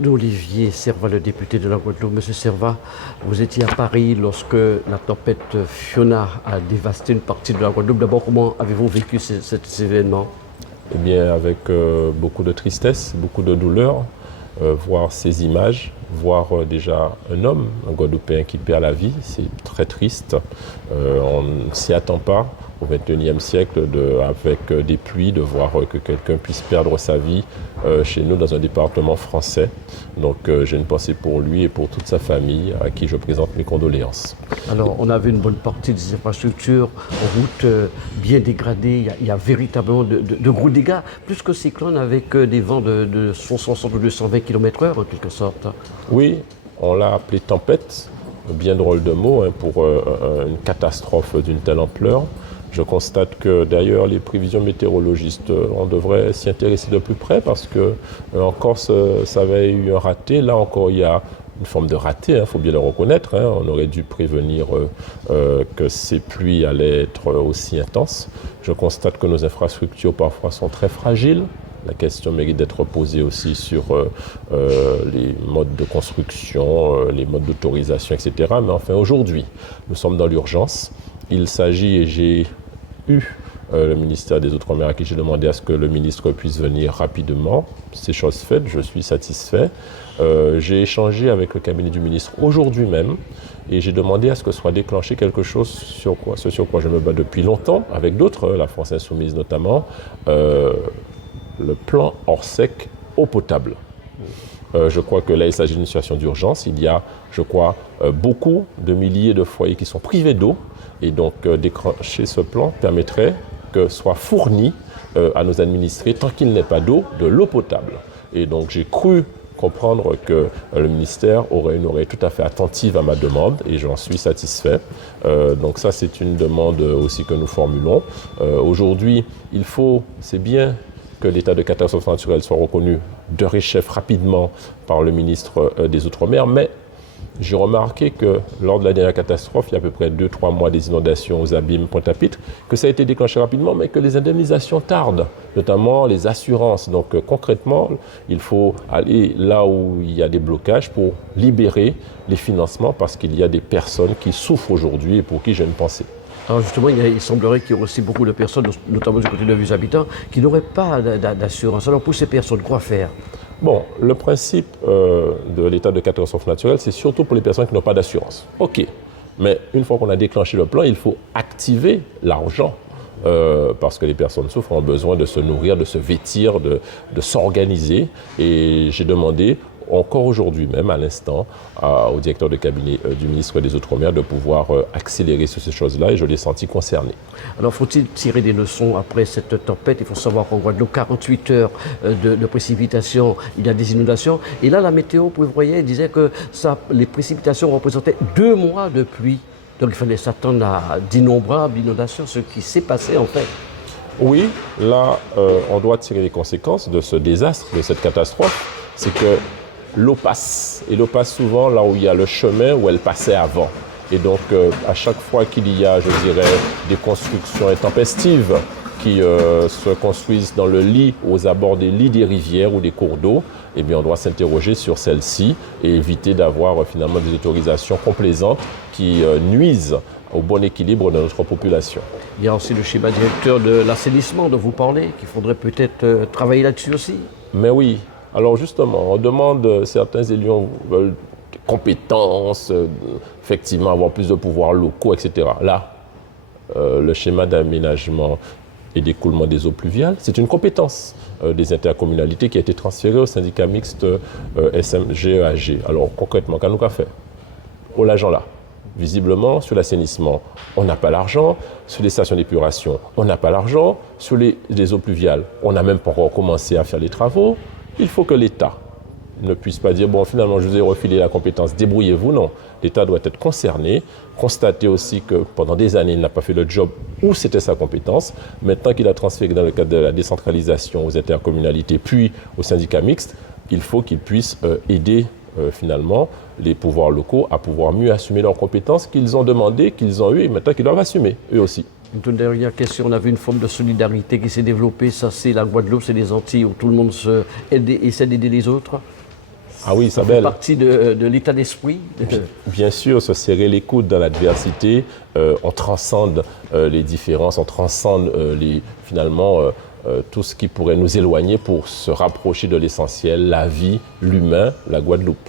nous Olivier Servat, le député de la Guadeloupe. Monsieur Servat, vous étiez à Paris lorsque la tempête Fiona a dévasté une partie de la Guadeloupe. D'abord, comment avez-vous vécu cet événement? Eh bien, avec beaucoup de tristesse, beaucoup de douleur, voir ces images, voir déjà un homme, un Guadeloupéen qui perd la vie, c'est très triste. On ne s'y attend pas au XXIe siècle, avec des pluies, de voir que quelqu'un puisse perdre sa vie chez nous dans un département français. Donc j'ai une pensée pour lui et pour toute sa famille, à qui je présente mes condoléances. Alors, on a vu une bonne partie des infrastructures, routes bien dégradées. Il y a véritablement de gros dégâts, plus que cyclone, avec des vents de 160 ou 220 km/h, en quelque sorte. Oui, on l'a appelé tempête, bien drôle de mot, hein, pour une catastrophe d'une telle ampleur. Je constate que d'ailleurs les prévisions météorologistes, on devrait s'y intéresser de plus près parce que en Corse, ça avait eu un raté. Là encore, il y a une forme de raté, il faut bien le reconnaître. On aurait dû prévenir que ces pluies allaient être aussi intenses. Je constate que nos infrastructures parfois sont très fragiles. La question mérite d'être posée aussi sur les modes de construction, les modes d'autorisation, etc. Mais enfin, aujourd'hui, nous sommes dans l'urgence. Il s'agit, et j'ai eu le ministère des Outre-mer à qui j'ai demandé à ce que le ministre puisse venir rapidement. C'est chose faite, je suis satisfait. J'ai échangé avec le cabinet du ministre aujourd'hui même et j'ai demandé à ce que soit déclenché quelque chose sur quoi je me bats depuis longtemps, avec d'autres, la France Insoumise notamment, le plan Orsec eau potable. Je crois que là, il s'agit d'une situation d'urgence. Il y a, je crois, beaucoup de milliers de foyers qui sont privés d'eau. Et donc, déclencher ce plan permettrait que soit fourni à nos administrés, tant qu'il n'est pas d'eau, de l'eau potable. Et donc, j'ai cru comprendre que le ministère aurait une oreille tout à fait attentive à ma demande et j'en suis satisfait. Donc ça, c'est une demande aussi que nous formulons. Aujourd'hui, c'est bien que l'état de catastrophe naturelle soit reconnu de rechef rapidement par le ministre des Outre-mer, mais j'ai remarqué que lors de la dernière catastrophe, il y a à peu près 2-3 mois des inondations aux Abîmes, Pointe-à-Pitre, que ça a été déclenché rapidement, mais que les indemnisations tardent, notamment les assurances. Donc concrètement, il faut aller là où il y a des blocages pour libérer les financements, parce qu'il y a des personnes qui souffrent aujourd'hui et pour qui j'ai une pensée. Alors justement, il semblerait qu'il y ait aussi beaucoup de personnes, notamment du côté de vieux habitants, qui n'auraient pas d'assurance. Alors pour ces personnes, quoi faire? Bon, le principe de l'état de catastrophe naturelle, c'est surtout pour les personnes qui n'ont pas d'assurance. OK, mais une fois qu'on a déclenché le plan, il faut activer l'argent. Parce que les personnes souffrent, ont besoin de se nourrir, de se vêtir, de s'organiser. Et j'ai demandé, encore aujourd'hui même, à l'instant, au directeur de cabinet du ministre des Outre-mer de pouvoir accélérer sur ces choses-là et je l'ai senti concerné. Alors, faut-il tirer des leçons après cette tempête? Il faut savoir qu'en Guadeloupe, 48 heures de précipitations, il y a des inondations. Et là, la météo prévoyait, disait que les précipitations représentaient 2 mois de pluie. Donc, il fallait s'attendre à d'innombrables inondations, ce qui s'est passé en fait. Oui, là, on doit tirer les conséquences de ce désastre, de cette catastrophe. C'est que l'eau passe, et l'eau passe souvent là où il y a le chemin où elle passait avant. Et donc, à chaque fois qu'il y a, je dirais, des constructions intempestives qui se construisent dans le lit, aux abords des lits des rivières ou des cours d'eau, eh bien, on doit s'interroger sur celles-ci et éviter d'avoir finalement des autorisations complaisantes qui nuisent au bon équilibre de notre population. Il y a aussi le schéma directeur de l'assainissement dont vous parlez, qu'il faudrait peut-être travailler là-dessus aussi. Mais oui. Alors justement, on demande, certains élus veulent des compétences, effectivement avoir plus de pouvoirs locaux, etc. Là, le schéma d'aménagement et d'écoulement des eaux pluviales, c'est une compétence des intercommunalités qui a été transférée au syndicat mixte SMGEAG. Alors concrètement, qu'est-ce qu'on a fait? Au l'agent là. Visiblement, sur l'assainissement, on n'a pas l'argent. Sur les stations d'épuration, on n'a pas l'argent. Sur les eaux pluviales, on n'a même pas encore commencé à faire les travaux. Il faut que l'État ne puisse pas dire « bon, finalement, je vous ai refilé la compétence, débrouillez-vous ». Non, l'État doit être concerné, constater aussi que pendant des années, il n'a pas fait le job où c'était sa compétence. Maintenant qu'il a transféré dans le cadre de la décentralisation aux intercommunalités, puis aux syndicats mixtes, il faut qu'il puisse aider finalement les pouvoirs locaux à pouvoir mieux assumer leurs compétences qu'ils ont demandées, qu'ils ont eues et maintenant qu'ils doivent assumer, eux aussi. Une dernière question, on a vu une forme de solidarité qui s'est développée, ça c'est la Guadeloupe, c'est les Antilles où tout le monde essaie d'aider les autres. Ah oui, Ça fait Isabelle. partie de l'état d'esprit. Bien sûr, se serrer les coudes dans l'adversité, on transcende les différences, on transcende finalement tout ce qui pourrait nous éloigner pour se rapprocher de l'essentiel, la vie, l'humain, la Guadeloupe.